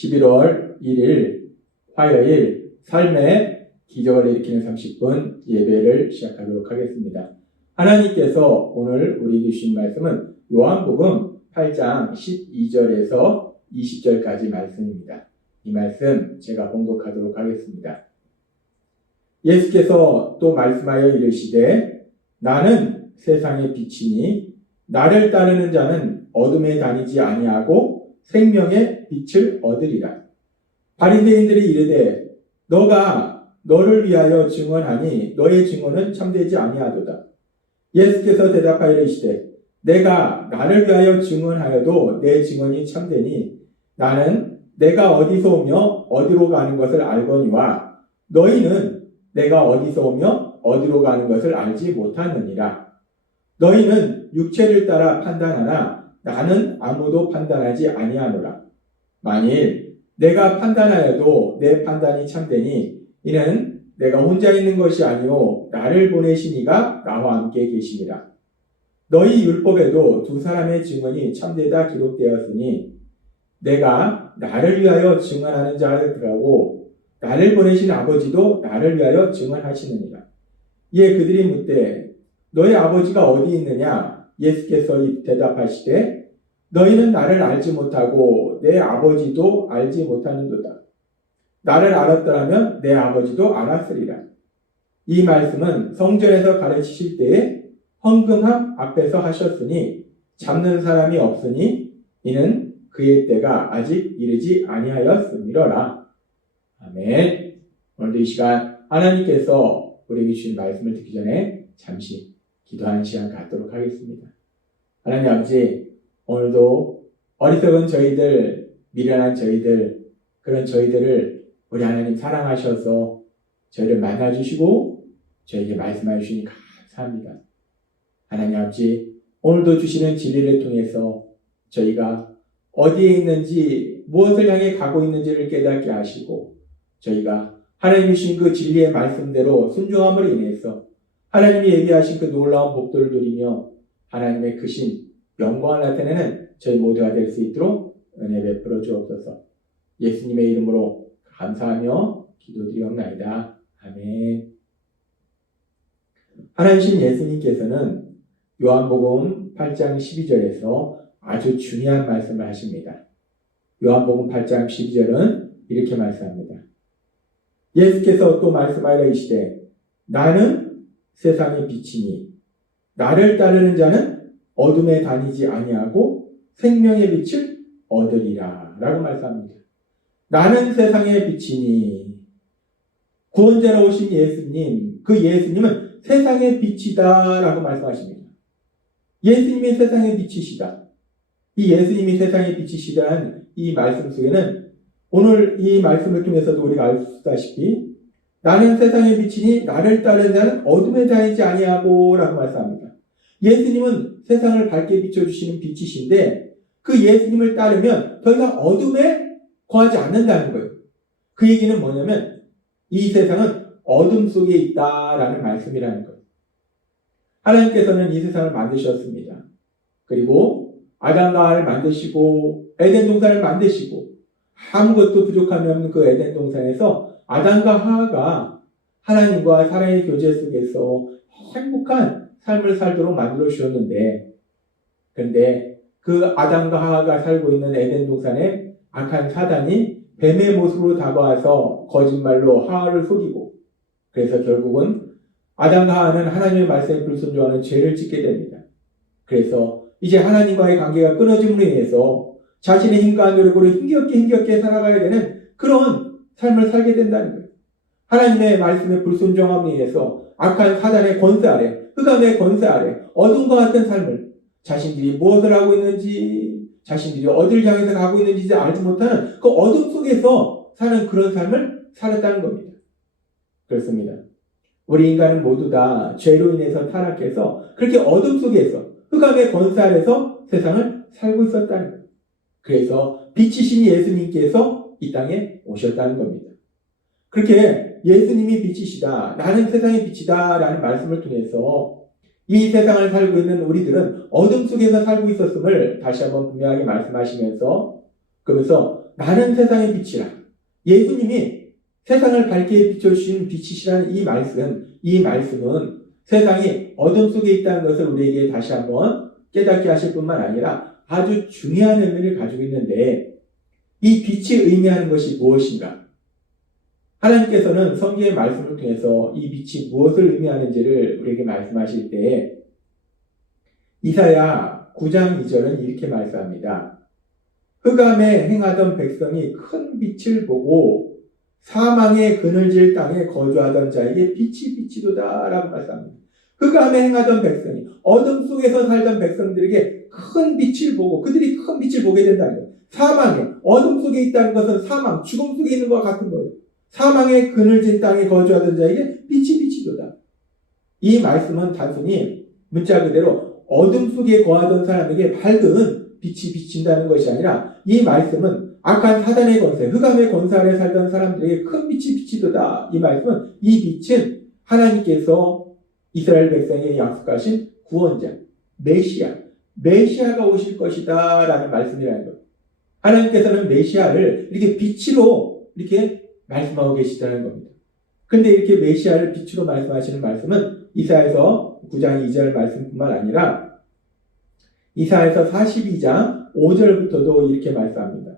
11월 1일 화요일 삶의 기적을 일으키는 30분 예배를 시작하도록 하겠습니다. 하나님께서 오늘 우리에게 주신 말씀은 요한복음 8장 12절에서 20절까지 말씀입니다. 이 말씀 제가 봉독하도록 하겠습니다. 예수께서 또 말씀하여 이르시되 나는 세상의 빛이니 나를 따르는 자는 어둠에 다니지 아니하고 생명의 빛을 얻으리라. 바리새인들이 이르되 너가 너를 위하여 증언하니 너의 증언은 참되지 아니하도다. 예수께서 대답하여 이르시되 내가 나를 위하여 증언하여도 내 증언이 참되니 나는 내가 어디서 오며 어디로 가는 것을 알거니와 너희는 내가 어디서 오며 어디로 가는 것을 알지 못하느니라. 너희는 육체를 따라 판단하나 나는 아무도 판단하지 아니하노라. 만일 내가 판단하여도 내 판단이 참되니 이는 내가 혼자 있는 것이 아니오 나를 보내신 이가 나와 함께 계시니라. 너희 율법에도 두 사람의 증언이 참되다 기록되었으니 내가 나를 위하여 증언하는 자들하고 나를 보내신 아버지도 나를 위하여 증언하시느니라. 이에 그들이 묻되 너희 아버지가 어디 있느냐? 예수께서 대답하시되 너희는 나를 알지 못하고 내 아버지도 알지 못하는도다. 나를 알았더라면 내 아버지도 알았으리라. 이 말씀은 성전에서 가르치실 때에 헌금함 앞에서 하셨으니 잡는 사람이 없으니 이는 그의 때가 아직 이르지 아니하였음이로라. 아멘. 오늘도 이 시간 하나님께서 우리에게 주신 말씀을 듣기 전에 잠시 기도하는 시간 갖도록 하겠습니다. 하나님 아버지, 오늘도 어리석은 저희들, 미련한 저희들, 그런 저희들을 우리 하나님 사랑하셔서 저희를 만나주시고 저에게 말씀해 주시니 감사합니다. 하나님 아버지, 오늘도 주시는 진리를 통해서 저희가 어디에 있는지 무엇을 향해 가고 있는지를 깨닫게 하시고 저희가 하나님이 주신 그 진리의 말씀대로 순종함으로 인해서 하나님이 예비하신 그 놀라운 복도를 누리며 하나님의 크신 영광을 나타내는 저희 모두가 될 수 있도록 은혜 베풀어 주옵소서. 예수님의 이름으로 감사하며 기도드리옵나이다. 아멘. 하나님 예수님께서는 요한복음 8장 12절에서 아주 중요한 말씀을 하십니다. 요한복음 8장 12절은 이렇게 말씀합니다. 예수께서 또 말씀하여 이르시되 나는 세상의 빛이니 나를 따르는 자는 어둠에 다니지 아니하고 생명의 빛을 얻으리라 라고 말씀합니다. 나는 세상의 빛이니 구원자로 오신 예수님, 그 예수님은 세상의 빛이다 라고 말씀하십니다. 예수님이 세상의 빛이시다. 이 예수님이 세상의 빛이시다는 이 말씀 속에는 오늘 이 말씀을 통해서도 우리가 알 수 있다시피 나는 세상의 빛이니 나를 따르는 자는 어둠에 다니지 아니하고 라고 말씀합니다. 예수님은 세상을 밝게 비춰주시는 빛이신데 그 예수님을 따르면 더 이상 어둠에 거하지 않는다는 거예요. 그 얘기는 뭐냐면 이 세상은 어둠 속에 있다라는 말씀이라는 거예요. 하나님께서는 이 세상을 만드셨습니다. 그리고 아담과 하와를 만드시고 에덴 동산을 만드시고 아무것도 부족함이 없는 그 에덴 동산에서 아담과 하와가 하나님과 사랑의 교제 속에서 행복한 삶을 살도록 만들어 주셨는데 그런데 그 아담과 하와가 살고 있는 에덴 동산에 악한 사단이 뱀의 모습으로 다가와서 거짓말로 하와를 속이고 그래서 결국은 아담과 하와는 하나님의 말씀에 불순종하는 죄를 짓게 됩니다. 그래서 이제 하나님과의 관계가 끊어짐으로 인해서 자신의 힘과 노력으로 힘겹게 살아가야 되는 그런 삶을 살게 된다는 거예요. 하나님의 말씀에 불순종함으로 인해서 악한 사단의 권세 아래, 흑암의 권세 아래 어둠과 같은 삶을 자신들이 무엇을 하고 있는지, 자신들이 어디를 향해서 가고 있는지 알지 못하는 그 어둠 속에서 사는 그런 삶을 살았다는 겁니다. 그렇습니다. 우리 인간은 모두 다 죄로 인해서 타락해서 그렇게 어둠 속에서 흑암의 권세 아래서 세상을 살고 있었다는 거예요. 그래서 빛이신 예수님께서 이 땅에 오셨다는 겁니다. 그렇게 예수님이 빛이시다, 나는 세상의 빛이다 라는 말씀을 통해서 이 세상을 살고 있는 우리들은 어둠 속에서 살고 있었음을 다시 한번 분명하게 말씀하시면서 그러면서 나는 세상의 빛이라. 예수님이 세상을 밝게 비춰주신 빛이시라는 이 말씀은 세상이 어둠 속에 있다는 것을 우리에게 다시 한번 깨닫게 하실 뿐만 아니라 아주 중요한 의미를 가지고 있는데, 이 빛이 의미하는 것이 무엇인가? 하나님께서는 성경의 말씀을 통해서 이 빛이 무엇을 의미하는지를 우리에게 말씀하실 때 이사야 9장 2절은 이렇게 말씀합니다. 흑암에 행하던 백성이 큰 빛을 보고 사망의 그늘질 땅에 거주하던 자에게 빛이 비치도다 라고 말씀합니다. 흑암에 행하던 백성이, 어둠 속에서 살던 백성들에게 큰 빛을 보고, 그들이 큰 빛을 보게 된다는 거예요. 사망에, 어둠 속에 있다는 것은 사망, 죽음 속에 있는 것과 같은 거예요. 사망의 그늘진 땅에 거주하던 자에게 빛이 비치도다. 이 말씀은 단순히 문자 그대로 어둠 속에 거하던 사람에게 밝은 빛이 비친다는 것이 아니라, 이 말씀은 악한 사단의 권세, 흑암의 권세 아래 살던 사람들에게 큰 빛이 비치도다. 이 말씀은, 이 빛은 하나님께서 이스라엘 백성에게 약속하신 구원자, 메시아가 오실 것이다 라는 말씀이라는 것. 하나님께서는 메시아를 이렇게 빛으로 이렇게 말씀하고 계시다는 겁니다. 그런데 이렇게 메시아를 빛으로 말씀하시는 말씀은 이사야서 9장 2절 말씀뿐만 아니라 이사야서 42장 5절부터도 이렇게 말씀합니다.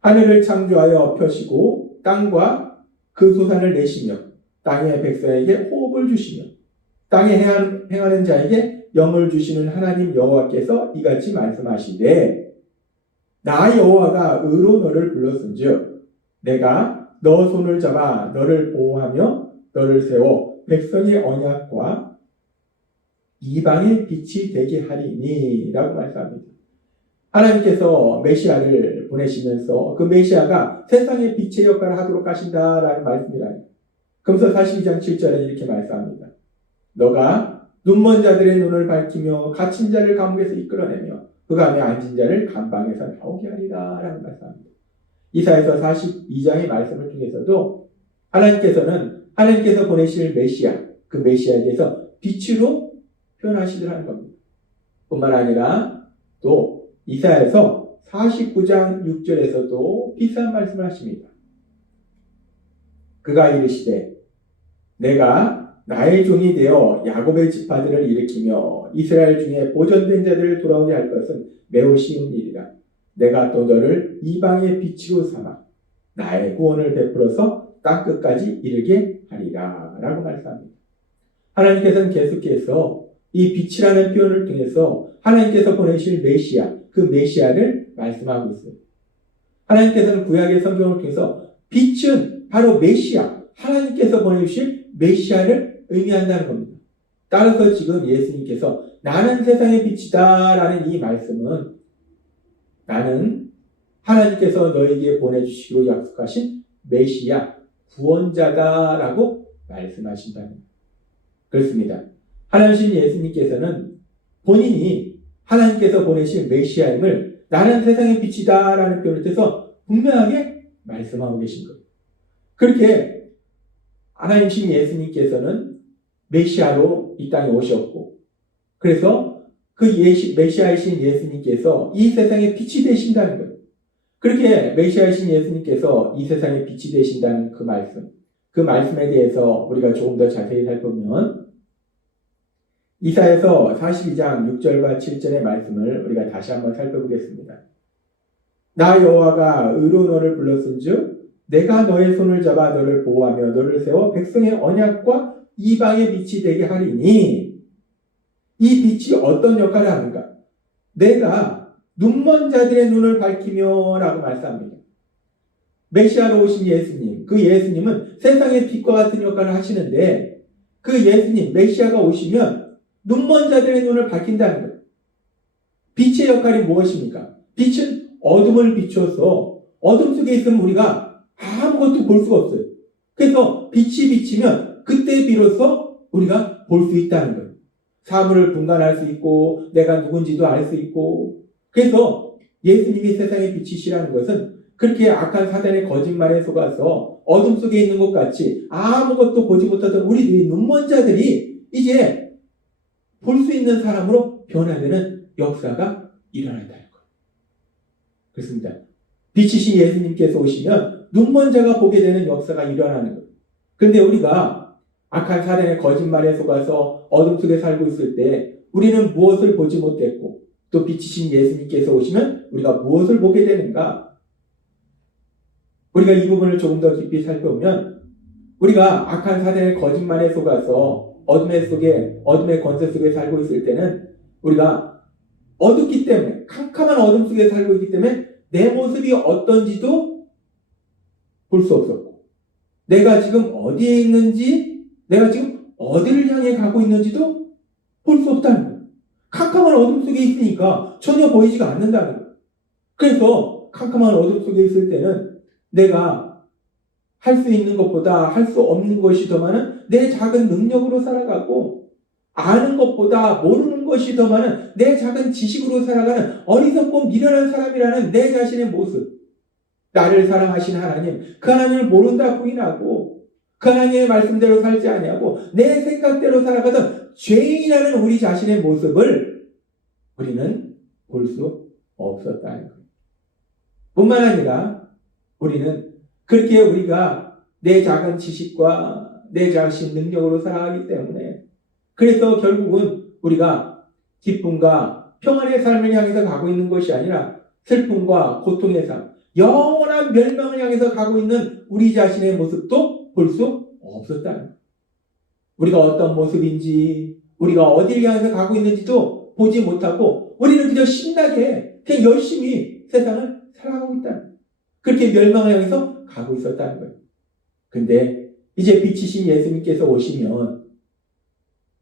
하늘을 창조하여 펴시고 땅과 그 소산을 내시며 땅의 백성에게 호흡을 주시며 땅에 행하는 자에게 영을 주시는 하나님 여호와께서 이같이 말씀하시되, 나 여호와가 의로 너를 불렀은즉 내가 너 손을 잡아 너를 보호하며 너를 세워 백성의 언약과 이방의 빛이 되게 하리니 라고 말씀합니다. 하나님께서 메시아를 보내시면서 그 메시아가 세상의 빛의 역할을 하도록 하신다라는 말씀이라니. 금서 42장 7절에 이렇게 말씀합니다. 너가 눈먼 자들의 눈을 밝히며 갇힌 자를 감옥에서 이끌어내며 흑암에 앉은 자를 감방에서 나오게 하리라 라고 말씀합니다. 이사야서 42장의 말씀을 통해서도 하나님께서 보내실 메시아, 그 메시아에 대해서 빛으로 표현하시더라는 겁니다. 뿐만 아니라 또 이사야서 49장 6절에서도 비슷한 말씀을 하십니다. 그가 이르시되 내가 나의 종이 되어 야곱의 지파들을 일으키며 이스라엘 중에 보존된 자들을 돌아오게 할 것은 매우 쉬운 일이라. 내가 또 너를 이방의 빛으로 삼아 나의 구원을 베풀어서 땅끝까지 이르게 하리라 라고 말씀합니다. 하나님께서는 계속해서 이 빛이라는 표현을 통해서 하나님께서 보내실 메시아, 그 메시아를 말씀하고 있어요. 하나님께서는 구약의 성경을 통해서 빛은 바로 메시아, 하나님께서 보내주실 메시아를 의미한다는 겁니다. 따라서 지금 예수님께서 나는 세상의 빛이다 라는 이 말씀은 나는 하나님께서 너에게 보내주시기로 약속하신 메시아, 구원자다 라고 말씀하신다는 겁니다. 그렇습니다. 하나님 예수님께서는 본인이 하나님께서 보내신 메시아임을 나는 세상의 빛이다 라는 표현을 통해서 분명하게 말씀하고 계신 거예요. 그렇게 하나님신 예수님께서는 메시아로 이 땅에 오셨고, 그래서 그 메시아이신 예수님께서 이 세상의 빛이 되신다는 거예요. 그렇게 메시아이신 예수님께서 이 세상의 빛이 되신다는 그 말씀에 대해서 우리가 조금 더 자세히 살펴보면 이사야서 42장 6절과 7절의 말씀을 우리가 다시 한번 살펴보겠습니다. 나 여호와가 의로 너를 불렀은즉 내가 너의 손을 잡아 너를 보호하며 너를 세워 백성의 언약과 이방의 빛이 되게 하리니. 이 빛이 어떤 역할을 하는가? 내가 눈먼 자들의 눈을 밝히며 라고 말씀합니다. 메시아로 오신 예수님, 그 예수님은 세상의 빛과 같은 역할을 하시는데 그 예수님, 메시아가 오시면 눈먼 자들의 눈을 밝힌다는 거예요. 빛의 역할이 무엇입니까? 빛은 어둠을 비춰서 어둠 속에 있으면 우리가 아무것도 볼 수가 없어요. 그래서 빛이 비치면 그때 비로소 우리가 볼 수 있다는 거예요. 사물을 분간할 수 있고 내가 누군지도 알 수 있고. 그래서 예수님이 세상의 빛이시라는 것은 그렇게 악한 사단의 거짓말에 속아서 어둠 속에 있는 것 같이 아무것도 보지 못하던 우리들이 눈먼 자들이 이제 볼 수 있는 사람으로 변화되는 역사가 일어난다는 거예요. 그렇습니다. 빛이신 예수님께서 오시면 눈먼 자가 보게 되는 역사가 일어나는 거예요. 그런데 우리가 악한 사단의 거짓말에 속아서 어둠 속에 살고 있을 때 우리는 무엇을 보지 못했고 또 빛이신 예수님께서 오시면 우리가 무엇을 보게 되는가? 우리가 이 부분을 조금 더 깊이 살펴보면 우리가 악한 사단의 거짓말에 속아서 어둠의 권세 속에 살고 있을 때는 우리가 어둡기 때문에 캄캄한 어둠 속에 살고 있기 때문에 내 모습이 어떤지도 볼 수 없었고 내가 지금 어디에 있는지 내가 지금 어디를 향해 가고 있는지도 볼 수 없다는 거예요. 캄캄한 어둠 속에 있으니까 전혀 보이지가 않는다는 거예요. 그래서 캄캄한 어둠 속에 있을 때는 내가 할 수 있는 것보다 할 수 없는 것이 더 많은 내 작은 능력으로 살아가고 아는 것보다 모르는 것이 더 많은 내 작은 지식으로 살아가는 어리석고 미련한 사람이라는 내 자신의 모습. 나를 사랑하신 하나님, 그 하나님을 모른다 부인하고 그 하나님의 말씀대로 살지 아니하고 내 생각대로 살아가던 죄인이라는 우리 자신의 모습을 우리는 볼 수 없었다는 거예요. 뿐만 아니라 우리는 그렇게 우리가 내 작은 지식과 내 자신 능력으로 살아가기 때문에 그래서 결국은 우리가 기쁨과 평안의 삶을 향해서 가고 있는 것이 아니라 슬픔과 고통의 삶, 영원한 멸망을 향해서 가고 있는 우리 자신의 모습도 볼 수 없었다는 거예요. 우리가 어떤 모습인지 우리가 어디를 향해서 가고 있는지도 보지 못하고 우리는 그저 신나게 그냥 열심히 세상을 살아가고 있다는 거예요. 그렇게 멸망을 향해서 가고 있었다는 거예요. 근데 이제 빛이신 예수님께서 오시면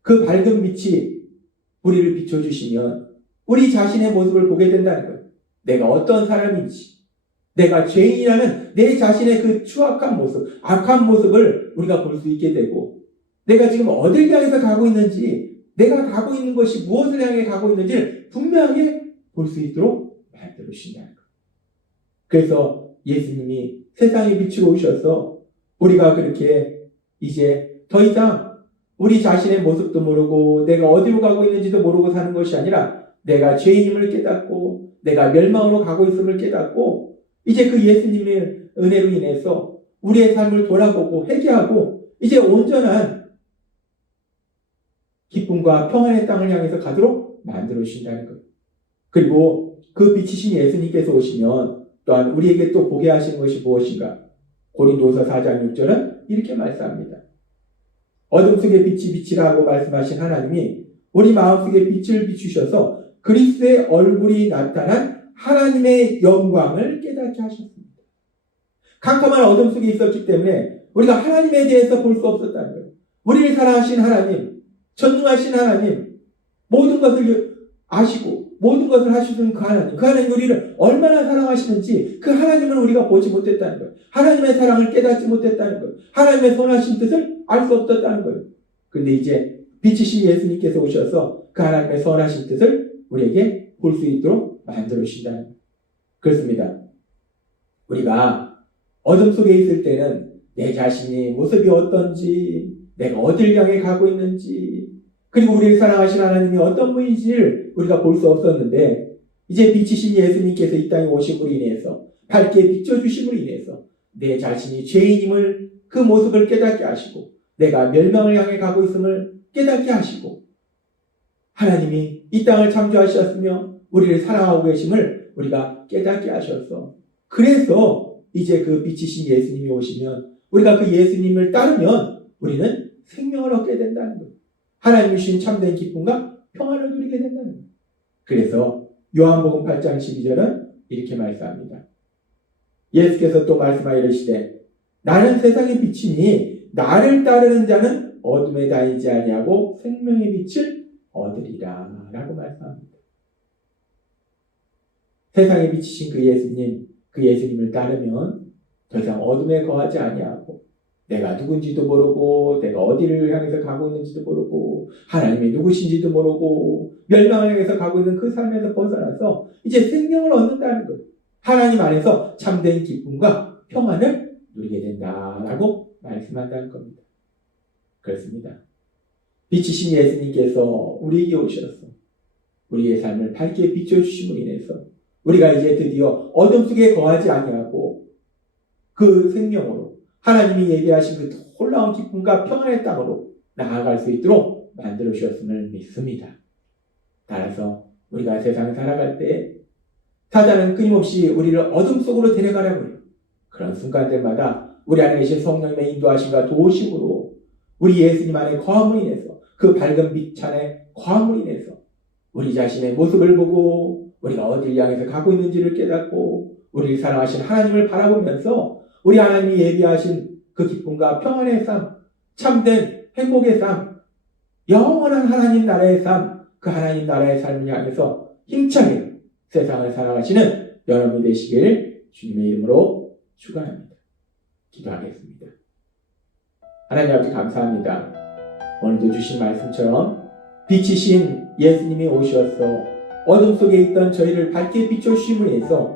그 밝은 빛이 우리를 비춰주시면 우리 자신의 모습을 보게 된다는 거예요. 내가 어떤 사람인지 내가 죄인이라는 내 자신의 그 추악한 모습, 악한 모습을 우리가 볼 수 있게 되고 내가 지금 어딜 향해서 가고 있는지 내가 가고 있는 것이 무엇을 향해 가고 있는지를 분명하게 볼 수 있도록 만들어 주신다는 거예요. 그래서 예수님이 세상에 빛으로 오셔서 우리가 그렇게 이제 더 이상 우리 자신의 모습도 모르고 내가 어디로 가고 있는지도 모르고 사는 것이 아니라 내가 죄인임을 깨닫고 내가 멸망으로 가고 있음을 깨닫고 이제 그 예수님의 은혜로 인해서 우리의 삶을 돌아보고 회개하고 이제 온전한 기쁨과 평안의 땅을 향해서 가도록 만들어 주신다는 거예요. 그리고 그 빛이신 예수님께서 오시면 또한 우리에게 또 보게 하시는 것이 무엇인가? 고린도서 4장 6절은 이렇게 말씀합니다. 어둠 속에 빛이 비치라고 말씀하신 하나님이 우리 마음속에 빛을 비추셔서 그리스도의 얼굴이 나타난 하나님의 영광을 깨닫게 하셨습니다. 캄캄한 어둠 속에 있었기 때문에 우리가 하나님에 대해서 볼 수 없었다는 거예요. 우리를 사랑하신 하나님, 전능하신 하나님, 모든 것을 아시고 모든 것을 하시는 그 하나님 우리를 얼마나 사랑하시는지 그 하나님을 우리가 보지 못했다는 거예요. 하나님의 사랑을 깨닫지 못했다는 거예요. 하나님의 선하신 뜻을 알 수 없었다는 거예요. 그런데 이제 빛이신 예수님께서 오셔서 그 하나님의 선하신 뜻을 우리에게 볼 수 있도록 만들어 주신다는 거예요. 그렇습니다. 우리가 어둠 속에 있을 때는 내 자신이 모습이 어떤지, 내가 어딜 향해 가고 있는지, 그리고 우리를 사랑하신 하나님이 어떤 분인지를 우리가 볼 수 없었는데 이제 빛이신 예수님께서 이 땅에 오심으로 인해서 밝게 비춰주심으로 인해서 내 자신이 죄인임을 그 모습을 깨닫게 하시고 내가 멸망을 향해 가고 있음을 깨닫게 하시고 하나님이 이 땅을 창조하셨으며 우리를 사랑하고 계심을 우리가 깨닫게 하셔서 그래서 이제 그 빛이신 예수님이 오시면 우리가 그 예수님을 따르면 우리는 생명을 얻게 된다는 거예요. 하나님이 주신 참된 기쁨과 평안을 누리게 된다는 거예요. 그래서 요한복음 8장 12절은 이렇게 말씀합니다. 예수께서 또 말씀하여 이르시되 나는 세상의 빛이니 나를 따르는 자는 어둠에 다니지 아니하고 생명의 빛을 얻으리라 라고 말씀합니다. 세상의 빛이신 그 예수님을 따르면 더 이상 어둠에 거하지 아니하고 내가 누군지도 모르고 내가 어디를 향해서 가고 있는지도 모르고 하나님이 누구신지도 모르고 멸망을 향해서 가고 있는 그 삶에서 벗어나서 이제 생명을 얻는다는 거예요. 하나님 안에서 참된 기쁨과 평안을 누리게 된다라고 말씀한다는 겁니다. 그렇습니다. 빛이신 예수님께서 우리에게 오셔서 우리의 삶을 밝게 비춰주심으로 인해서 우리가 이제 드디어 어둠 속에 거하지 아니하고 그 생명으로 하나님이 예비하신 그 놀라운 기쁨과 평안의 땅으로 나아갈 수 있도록 만들어 주셨음을 믿습니다. 따라서 우리가 세상에 살아갈 때 사단은 끊임없이 우리를 어둠 속으로 데려가려고 해요. 그런 순간들마다 우리 안에 계신 성령님의 인도하심과 도우심으로 우리 예수님 안에 거함으로 인해서 그 밝은 빛 안에 거함으로 인해서 우리 자신의 모습을 보고 우리가 어디를 향해서 가고 있는지를 깨닫고 우리를 사랑하신 하나님을 바라보면서 우리 하나님이 예비하신 그 기쁨과 평안의 삶, 참된 행복의 삶, 영원한 하나님 나라의 삶, 그 하나님 나라의 삶을 향해서 힘차게 세상을 살아가시는 여러분 되시길 주님의 이름으로 축원합니다. 기도하겠습니다. 하나님 아버지 감사합니다. 오늘도 주신 말씀처럼 빛이신 예수님이 오셔서 어둠 속에 있던 저희를 밝게 비춰주심을 위해서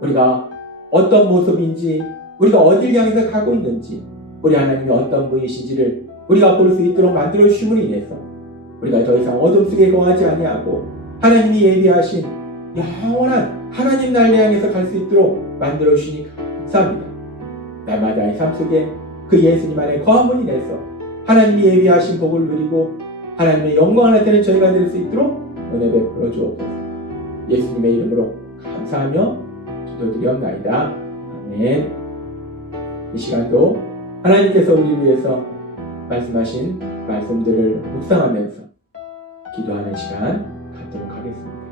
우리가 어떤 모습인지 우리가 어딜 향해서 가고 있는지 우리 하나님이 어떤 분이신지를 우리가 볼 수 있도록 만들어 주심을 인해서 우리가 더 이상 어둠 속에 거하지 아니하고 하나님이 예비하신 영원한 하나님 나라를 향해서 갈 수 있도록 만들어 주시니 감사합니다. 날마다의 삶 속에 그 예수님 안에 거함을 인해서 하나님이 예비하신 복을 누리고 하나님의 영광을 나타내는 저희가 될 수 있도록 은혜 베풀어 주옵소서. 예수님의 이름으로 감사하며 기도드리옵나이다. 아멘. 이 시간도 하나님께서 우리를 위해서 말씀하신 말씀들을 묵상하면서 기도하는 시간 갖도록 하겠습니다.